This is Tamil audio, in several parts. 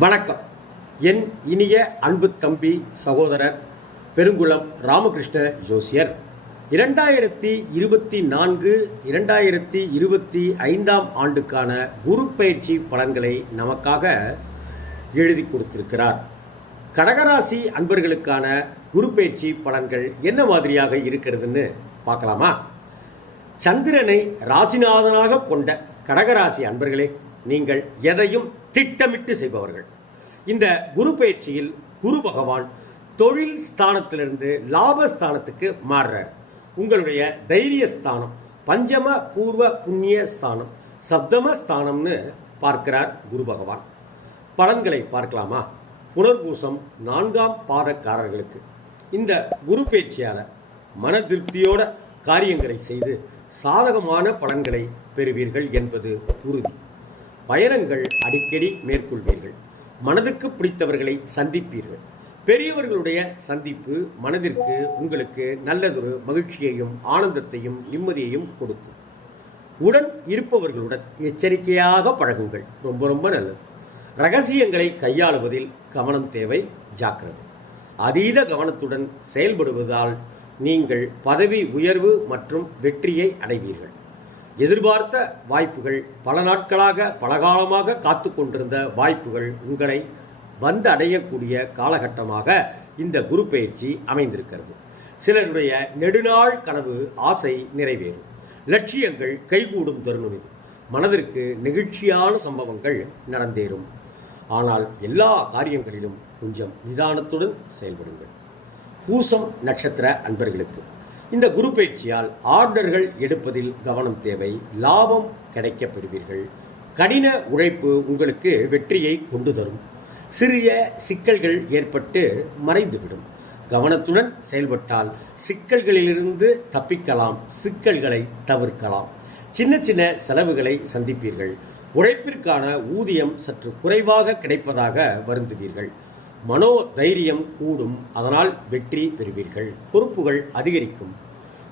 வணக்கம். என் இனிய அன்பு தம்பி சகோதரர் பெருங்குளம் ராமகிருஷ்ண ஜோசியர். இரண்டாயிரத்தி இருபத்தி நான்கு இரண்டாயிரத்தி இருபத்தி ஐந்தாம் ஆண்டுக்கான குரு பயிற்சி பலன்களை நமக்காக எழுதி கொடுத்திருக்கிறார். கடகராசி அன்பர்களுக்கான குரு பயிற்சி பலன்கள் என்ன மாதிரியாக இருக்கிறதுன்னு பார்க்கலாமா? சந்திரனை ராசிநாதனாக கொண்ட கடகராசி அன்பர்களே நீங்கள் எதையும் திட்டமிட்டு செய்பவர்கள். இந்த குரு பயிற்சியில் குரு பகவான் தொழில் ஸ்தானத்திலிருந்து லாபஸ்தானத்துக்கு மாறுறார். உங்களுடைய தைரிய ஸ்தானம் பஞ்சம பூர்வ புண்ணிய ஸ்தானம் சப்தம ஸ்தானம்னு பார்க்கிறார் குரு பகவான். பலன்களை பார்க்கலாமா? புனர்பூசம் நான்காம் பாதக்காரர்களுக்கு. இந்த குரு பயிற்சியால் மன திருப்தியோட காரியங்களை செய்து சாதகமான பலன்களை பெறுவீர்கள் என்பது உறுதி. பயணங்கள் அடிக்கடி மேற்கொள்வீர்கள். மனதுக்கு பிடித்தவர்களை சந்திப்பீர்கள். பெரியவர்களுடைய சந்திப்பு மனதிற்கு உங்களுக்கு நல்லதொரு மகிழ்ச்சியையும் ஆனந்தத்தையும் நிம்மதியையும் கொடுக்கும். உடன் இருப்பவர்களுடன் எச்சரிக்கையாக பழகுங்கள். ரொம்ப ரொம்ப நல்லது. ரகசியங்களை கையாளுவதில் கவனம் தேவை ஜாக்கிரதை. அதீத கவனத்துடன் செயல்படுவதால் நீங்கள் பதவி உயர்வு மற்றும் வெற்றியை அடைவீர்கள். எதிர்பார்த்த வாய்ப்புகள் பல நாட்களாக பலகாலமாக காத்து கொண்டிருந்த வாய்ப்புகள் உங்களை வந்து அடையக்கூடிய காலகட்டமாக இந்த குரு பயிற்சி அமைந்திருக்கிறது. சிலருடைய நெடுநாள் கனவு ஆசை நிறைவேறும். லட்சியங்கள் கைகூடும் தருணம் இது. மனதிற்கு நெகிழ்ச்சியான சம்பவங்கள் நடந்தேறும். ஆனால் எல்லா காரியங்களிலும் கொஞ்சம் நிதானத்துடன் செயல்படுங்கள். பூசம் நட்சத்திர அன்பர்களுக்கு. இந்த குரு பயிற்சியால் ஆர்டர்கள் எடுப்பதில் கவனம் தேவை லாபம் கிடைக்கப் பெறுவீர்கள் கடின உழைப்பு உங்களுக்கு வெற்றியை கொண்டு தரும். சிறிய சிக்கல்கள் ஏற்பட்டு மறைந்துவிடும். கவனத்துடன் செயல்பட்டால் சிக்கல்களிலிருந்து தப்பிக்கலாம் சிக்கல்களை தவிர்க்கலாம். சின்ன சின்ன செலவுகளை சந்திப்பீர்கள். உழைப்பிற்கான ஊதியம் சற்று குறைவாக கிடைப்பதாக வருந்துவீர்கள். மனோ தைரியம் கூடும் அதனால் வெற்றி பெறுவீர்கள். பொறுப்புகள் அதிகரிக்கும்.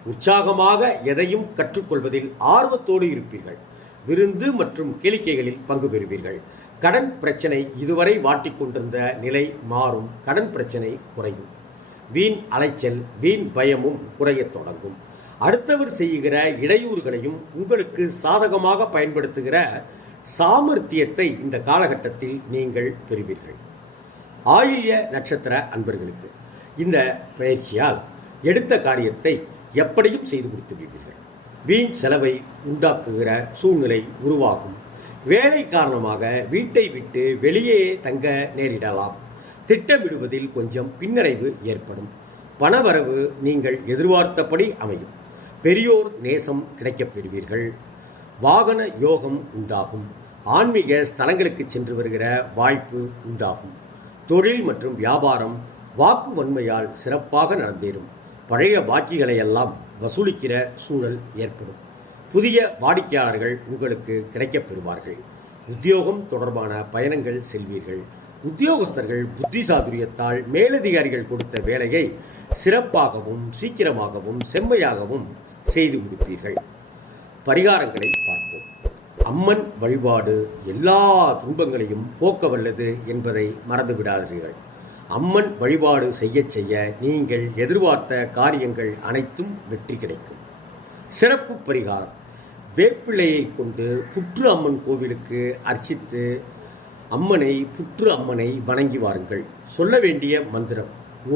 உற்சாகமாக எதையும் கற்றுக்கொள்வதில் ஆர்வத்தோடு இருப்பீர்கள். விருந்து மற்றும் கேளிக்கைகளில் பங்கு பெறுவீர்கள். கடன் பிரச்சனை இதுவரை வாட்டிக்கொண்டிருந்த நிலை மாறும். கடன் பிரச்சனை குறையும். வீண் அலைச்சல் வீண் பயமும் குறையத் தொடங்கும். அடுத்தவர் செய்கிற இடையூறுகளையும் உங்களுக்கு சாதகமாக பயன்படுத்துகிற சாமர்த்தியத்தை இந்த காலகட்டத்தில் நீங்கள் பெறுவீர்கள். ஆயில்ய நட்சத்திர அன்பர்களுக்கு இந்த பயிற்சியால் எடுத்த காரியத்தை எப்படியும் செய்து கொடுத்து விடுவீர்கள். வீண் செலவை உண்டாக்குகிற சூழ்நிலை உருவாகும். வேலை காரணமாக வீட்டை விட்டு வெளியே தங்க நேரிடலாம். திட்டமிடுவதில் கொஞ்சம் பின்னடைவு ஏற்படும். பணவரவு நீங்கள் எதிர்பார்த்தபடி அமையும். பெரியோர் நேசம் கிடைக்கப் பெறுவீர்கள். வாகன யோகம் உண்டாகும். ஆன்மீக ஸ்தலங்களுக்கு சென்று வருகிற வாய்ப்பு உண்டாகும். தொழில் மற்றும் வியாபாரம் வாக்கு வன்மையால் சிறப்பாக நடந்தேறும். பழைய பாக்கிகளை எல்லாம் வசூலிக்கிற சூழல் ஏற்படும். புதிய வாடிக்கையாளர்கள் உங்களுக்கு கிடைக்கப் பெறுவார்கள். உத்தியோகம் தொடர்பான பயணங்கள் செல்வீர்கள். உத்தியோகஸ்தர்கள் புத்தி சாதுரியத்தால் மேலதிகாரிகள் கொடுத்த வேலையை சிறப்பாகவும் சீக்கிரமாகவும் செம்மையாகவும் செய்து முடிப்பீர்கள். பரிகாரங்களை பார்ப்போம். அம்மன் வழிபாடு எல்லா துன்பங்களையும் போக்க வல்லது என்பதை மறந்து விடாதீர்கள் அம்மன் வழிபாடு செய்ய செய்ய நீங்கள் எதிர்பார்த்த காரியங்கள் அனைத்தும் வெற்றி கிடைக்கும். சிறப்பு பரிகாரம். வேப்பிலையை கொண்டு புற்று அம்மன் கோவிலுக்கு அர்ச்சித்து அம்மனை புற்று அம்மனை வணங்கி வாருங்கள். சொல்ல வேண்டிய மந்திரம்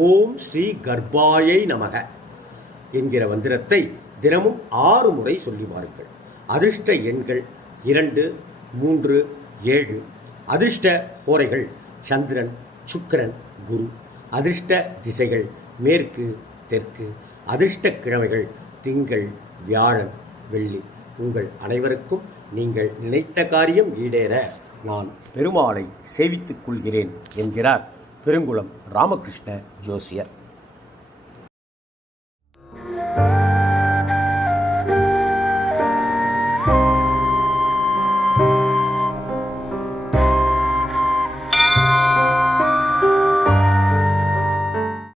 ஓம் ஸ்ரீ கர்ப்பாயை நமக என்கிற மந்திரத்தை தினமும் ஆறு முறை சொல்லி வாருங்கள். அதிர்ஷ்ட எண்கள் இரண்டு மூன்று ஏழு. அதிர்ஷ்ட ஹோரைகள் சந்திரன் சுக்கிரன் குரு. அதிர்ஷ்ட திசைகள் மேற்கு தெற்கு. அதிர்ஷ்ட கிழமைகள் திங்கள் வியாழன் வெள்ளி. உங்கள் அனைவருக்கும் நீங்கள் நினைத்த காரியம் ஈடேற நான் பெருமாளை சேவித்துக் கொள்கிறேன் என்கிறார் பெருங்குளம் ராமகிருஷ்ண ஜோசியர்.